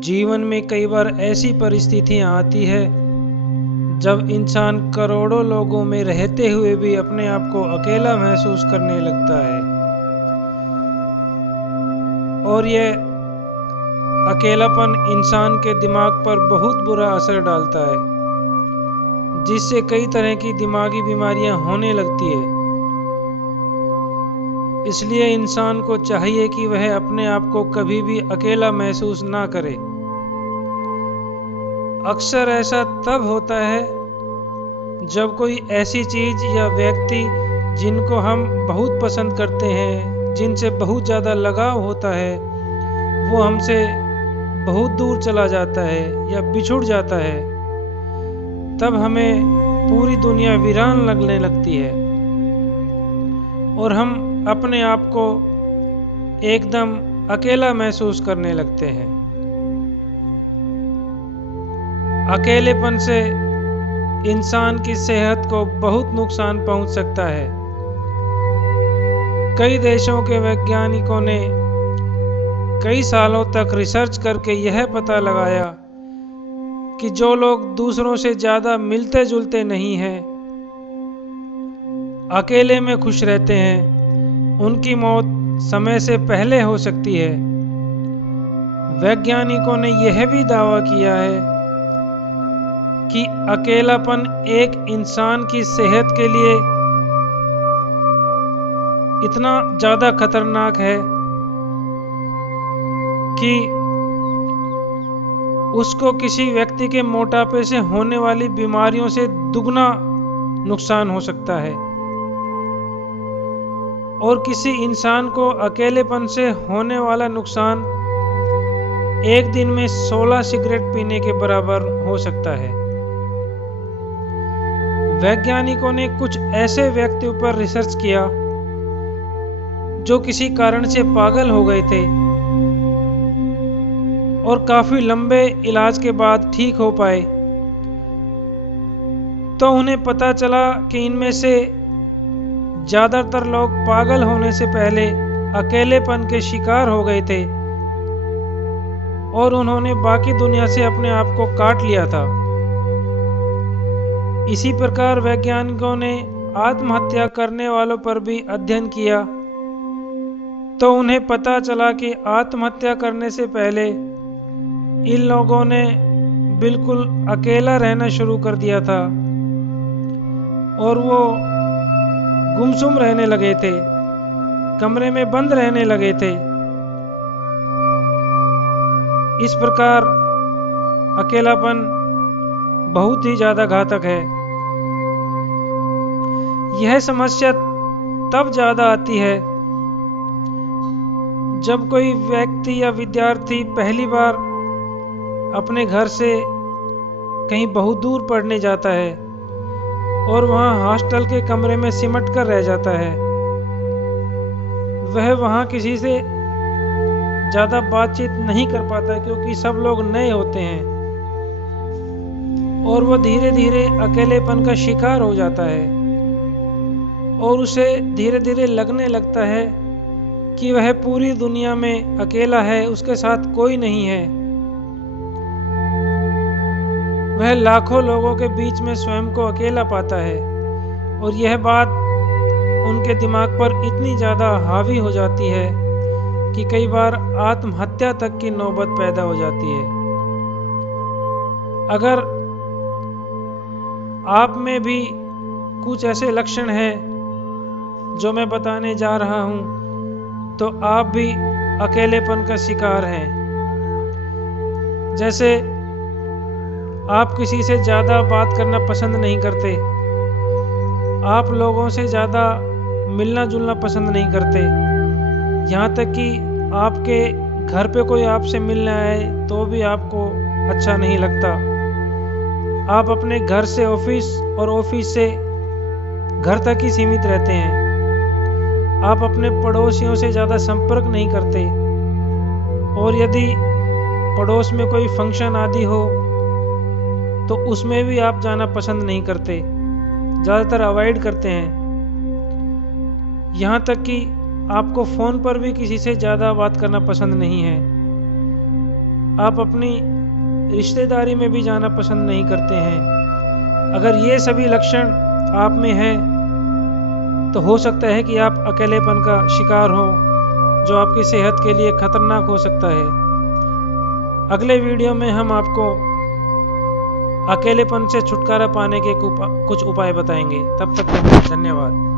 जीवन में कई बार ऐसी परिस्थितियां आती है जब इंसान करोड़ों लोगों में रहते हुए भी अपने आप को अकेला महसूस करने लगता है और यह अकेलापन इंसान के दिमाग पर बहुत बुरा असर डालता है, जिससे कई तरह की दिमागी बीमारियां होने लगती है। इसलिए इंसान को चाहिए कि वह अपने आप को कभी भी अकेला महसूस ना करे। अक्सर ऐसा तब होता है जब कोई ऐसी चीज या व्यक्ति जिनको हम बहुत पसंद करते हैं, जिनसे बहुत ज़्यादा लगाव होता है, वो हमसे बहुत दूर चला जाता है या बिछुड़ जाता है, तब हमें पूरी दुनिया वीरान लगने लगती है और हम अपने आप को एकदम अकेला महसूस करने लगते हैं। अकेलेपन से इंसान की सेहत को बहुत नुकसान पहुंच सकता है। कई देशों के वैज्ञानिकों ने कई सालों तक रिसर्च करके यह पता लगाया कि जो लोग दूसरों से ज़्यादा मिलते जुलते नहीं हैं, अकेले में खुश रहते हैं, उनकी मौत समय से पहले हो सकती है। वैज्ञानिकों ने यह भी दावा किया है कि अकेलापन एक इंसान की सेहत के लिए इतना ज़्यादा खतरनाक है कि उसको किसी व्यक्ति के मोटापे से होने वाली बीमारियों से दुगना नुकसान हो सकता है और किसी इंसान को अकेलेपन से होने वाला नुकसान एक दिन में 16 सिगरेट पीने के बराबर हो सकता है। वैज्ञानिकों ने कुछ ऐसे व्यक्तियों पर रिसर्च किया जो किसी कारण से पागल हो गए थे और काफी लंबे इलाज के बाद ठीक हो पाए, तो उन्हें पता चला कि इनमें से ज्यादातर लोग पागल होने से पहले अकेलेपन के शिकार हो गए थे और उन्होंने बाकी दुनिया से अपने आप को काट लिया था। इसी प्रकार वैज्ञानिकों ने आत्महत्या करने वालों पर भी अध्ययन किया, तो उन्हें पता चला कि आत्महत्या करने से पहले इन लोगों ने बिल्कुल अकेला रहना शुरू कर दिया था और वो गुमसुम रहने लगे थे, कमरे में बंद रहने लगे थे। इस प्रकार अकेलापन बहुत ही ज़्यादा घातक है। यह समस्या तब ज़्यादा आती है जब कोई व्यक्ति या विद्यार्थी पहली बार अपने घर से कहीं बहुत दूर पढ़ने जाता है और वहाँ हॉस्टल के कमरे में सिमट कर रह जाता है। वह वहाँ किसी से ज़्यादा बातचीत नहीं कर पाता क्योंकि सब लोग नए होते हैं और वो धीरे धीरे अकेलेपन का शिकार हो जाता है और उसे धीरे धीरे लगने लगता है कि वह पूरी दुनिया में अकेला है, उसके साथ कोई नहीं है। वह लाखों लोगों के बीच में स्वयं को अकेला पाता है और यह बात उनके दिमाग पर इतनी ज़्यादा हावी हो जाती है कि कई बार आत्महत्या तक की नौबत पैदा हो जाती है। अगर आप में भी कुछ ऐसे लक्षण हैं जो मैं बताने जा रहा हूँ, तो आप भी अकेलेपन का शिकार हैं। जैसे आप किसी से ज़्यादा बात करना पसंद नहीं करते, आप लोगों से ज़्यादा मिलना जुलना पसंद नहीं करते, यहाँ तक कि आपके घर पे कोई आपसे मिलने आए तो भी आपको अच्छा नहीं लगता। आप अपने घर से ऑफिस और ऑफिस से घर तक ही सीमित रहते हैं। आप अपने पड़ोसियों से ज़्यादा संपर्क नहीं करते और यदि पड़ोस में कोई फंक्शन आदि हो तो उसमें भी आप जाना पसंद नहीं करते, ज़्यादातर अवॉइड करते हैं। यहाँ तक कि आपको फ़ोन पर भी किसी से ज़्यादा बात करना पसंद नहीं है। आप अपनी रिश्तेदारी में भी जाना पसंद नहीं करते हैं। अगर ये सभी लक्षण आप में हैं तो हो सकता है कि आप अकेलेपन का शिकार हो, जो आपकी सेहत के लिए खतरनाक हो सकता है। अगले वीडियो में हम आपको अकेलेपन से छुटकारा पाने के कुछ उपाय बताएंगे। तब तक के लिए धन्यवाद।